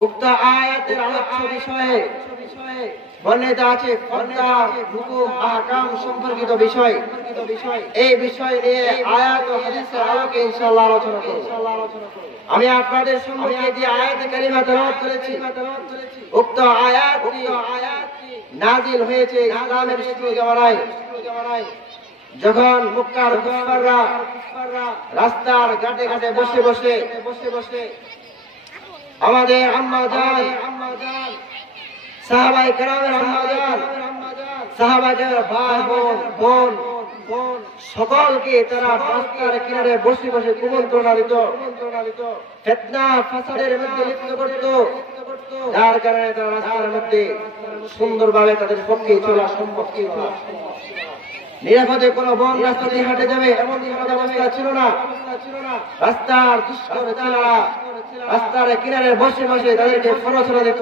উক্ত আয়াতের আলোচ্য বিষয়ে বর্ণিত আছে ফরজ হুকুম আহকাম সম্পর্কিত বিষয়। এই বিষয় নিয়ে আয়াত ও হাদিসের আলোকে ইনশাআল্লাহ আলোচনা করব। আমি আপনাদের সম্মুখে যে আয়াতে কারিমা তেলাওয়াত করেছি, উক্ত আয়াতটি নাযিল হয়েছে ইসলামের শুরু জামানায়, যখন মক্কার কুফাররা রাস্তার ঘাটে ঘাটে বসে বসে আমাদের আম্মা জান সাহাবায়ে কেরামের আম্মা জান সাহাবাদের ভাই বোন সকলকে তারা রাস্তার কিনারে বসে বসে কুমন্ত্রণা দিত, ফিতনা ফাসাদের মধ্যে লিপ্ত করত, যার কারণে তারা রাস্তার মধ্যে সুন্দরভাবে তাদের পক্ষে চলা সম্ভব ছিল না। নিরাপদে কোনো বোন রাস্তা দিয়ে হাঁটে যাবে এমন কোনো অবস্থা ছিল না। রাস্তার দুষ্কর ছেলেরা রাস্তার কিনারে বসে বসে তাদেরকে প্ররোচনা দিত।